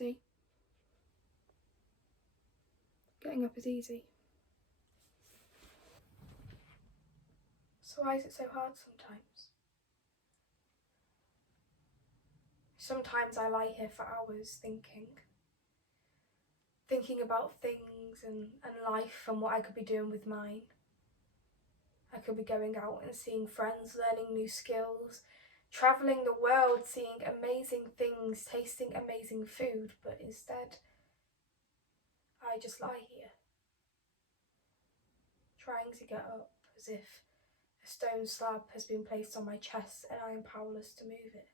See? Getting up is easy. So why is it so hard sometimes? Sometimes I lie here for hours thinking about things and life and what I could be doing with mine. I could be going out and seeing friends, learning new skills, travelling the world, seeing amazing things, tasting amazing food, but instead I just lie here, trying to get up as if a stone slab has been placed on my chest and I am powerless to move it.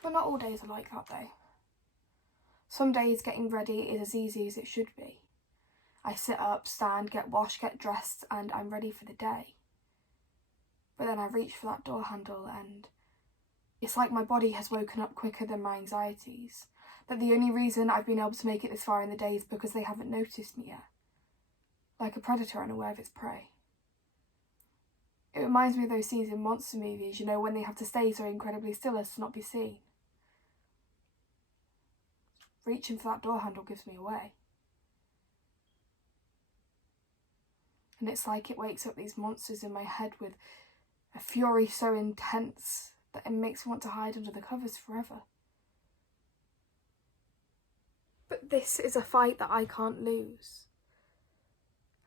But not all days are like that though. Some days getting ready is as easy as it should be. I sit up, stand, get washed, get dressed, and I'm ready for the day. But then I reach for that door handle and it's like my body has woken up quicker than my anxieties. That the only reason I've been able to make it this far in the day is because they haven't noticed me yet. Like a predator unaware of its prey. It reminds me of those scenes in monster movies, you know, when they have to stay so incredibly still as to not be seen. Reaching for that door handle gives me away. And it's like it wakes up these monsters in my head with a fury so intense that it makes me want to hide under the covers forever. But this is a fight that I can't lose.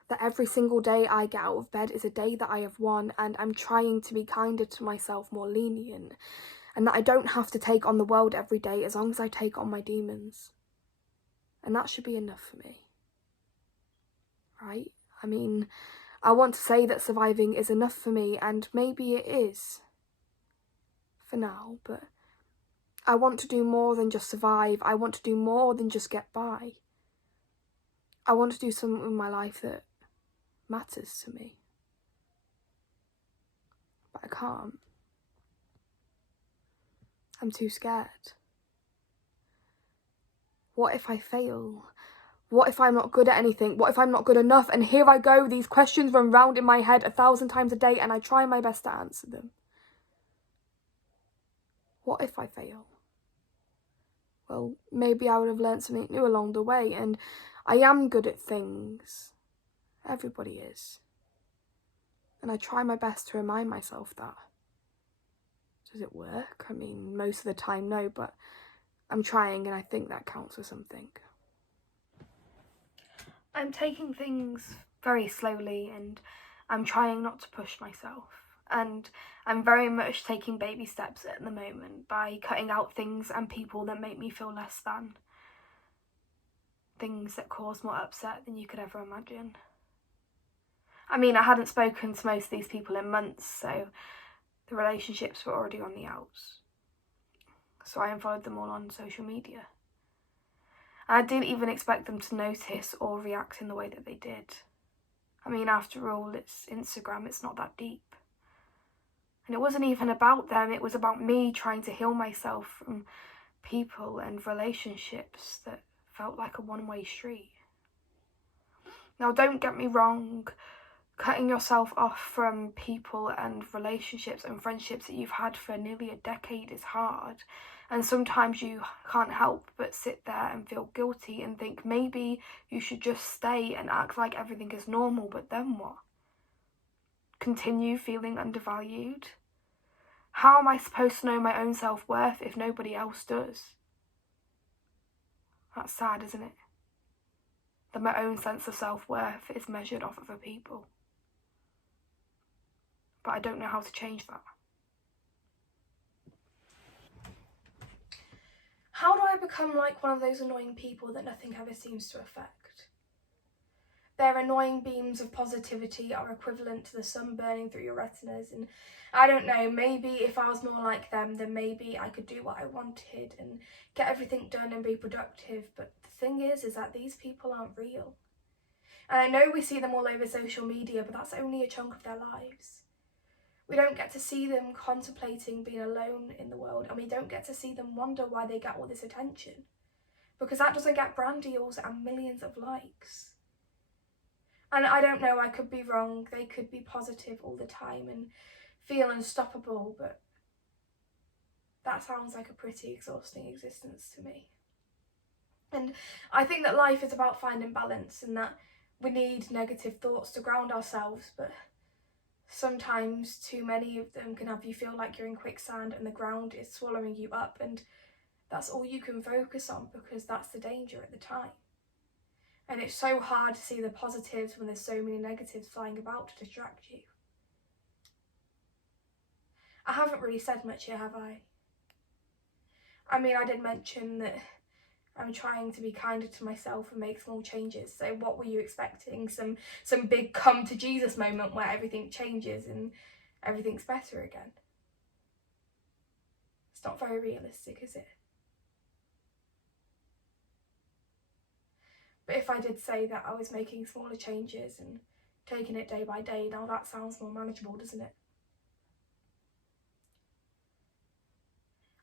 That every single day I get out of bed is a day that I have won, and I'm trying to be kinder to myself, more lenient, and that I don't have to take on the world every day as long as I take on my demons. And that should be enough for me. Right? I mean, I want to say that surviving is enough for me, and maybe it is. For now, but I want to do more than just survive. I want to do more than just get by. I want to do something in my life that matters to me. But I can't. I'm too scared. What if I fail? What if I'm not good at anything? What if I'm not good enough? And here I go, these questions run round in my head 1,000 times a day and I try my best to answer them. What if I fail? Well, maybe I would have learnt something new along the way, and I am good at things. Everybody is. And I try my best to remind myself that. Does it work? I mean, most of the time, no, but I'm trying, and I think that counts for something. I'm taking things very slowly, and I'm trying not to push myself. And I'm very much taking baby steps at the moment by cutting out things and people that make me feel less than. Things that cause more upset than you could ever imagine. I mean, I hadn't spoken to most of these people in months, so the relationships were already on the outs. So I unfollowed them all on social media. And I didn't even expect them to notice or react in the way that they did. I mean, after all, it's Instagram, it's not that deep. And it wasn't even about them, it was about me trying to heal myself from people and relationships that felt like a one-way street. Now, don't get me wrong, cutting yourself off from people and relationships and friendships that you've had for nearly a decade is hard. And sometimes you can't help but sit there and feel guilty and think maybe you should just stay and act like everything is normal, but then what? Continue feeling undervalued? How am I supposed to know my own self-worth if nobody else does? That's sad, isn't it? That my own sense of self-worth is measured off other people. But I don't know how to change that. How do I become like one of those annoying people that nothing ever seems to affect? Their annoying beams of positivity are equivalent to the sun burning through your retinas, and I don't know, maybe if I was more like them, then maybe I could do what I wanted and get everything done and be productive. But the thing is that these people aren't real. And I know we see them all over social media, but that's only a chunk of their lives. We don't get to see them contemplating being alone in the world, and we don't get to see them wonder why they get all this attention, because that doesn't get brand deals and millions of likes. And I don't know, I could be wrong, they could be positive all the time and feel unstoppable, but that sounds like a pretty exhausting existence to me. And I think that life is about finding balance, and that we need negative thoughts to ground ourselves, but sometimes too many of them can have you feel like you're in quicksand and the ground is swallowing you up, and that's all you can focus on because that's the danger at the time. And it's so hard to see the positives when there's so many negatives flying about to distract you. I haven't really said much here, have I? I mean, I did mention that I'm trying to be kinder to myself and make small changes. So what were you expecting? Some big come to Jesus moment where everything changes and everything's better again? It's not very realistic, is it? But if I did say that I was making smaller changes and taking it day by day, now that sounds more manageable, doesn't it?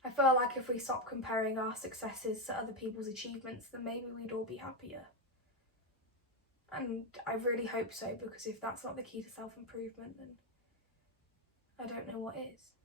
I feel like if we stopped comparing our successes to other people's achievements, then maybe we'd all be happier. And I really hope so, because if that's not the key to self-improvement, then I don't know what is.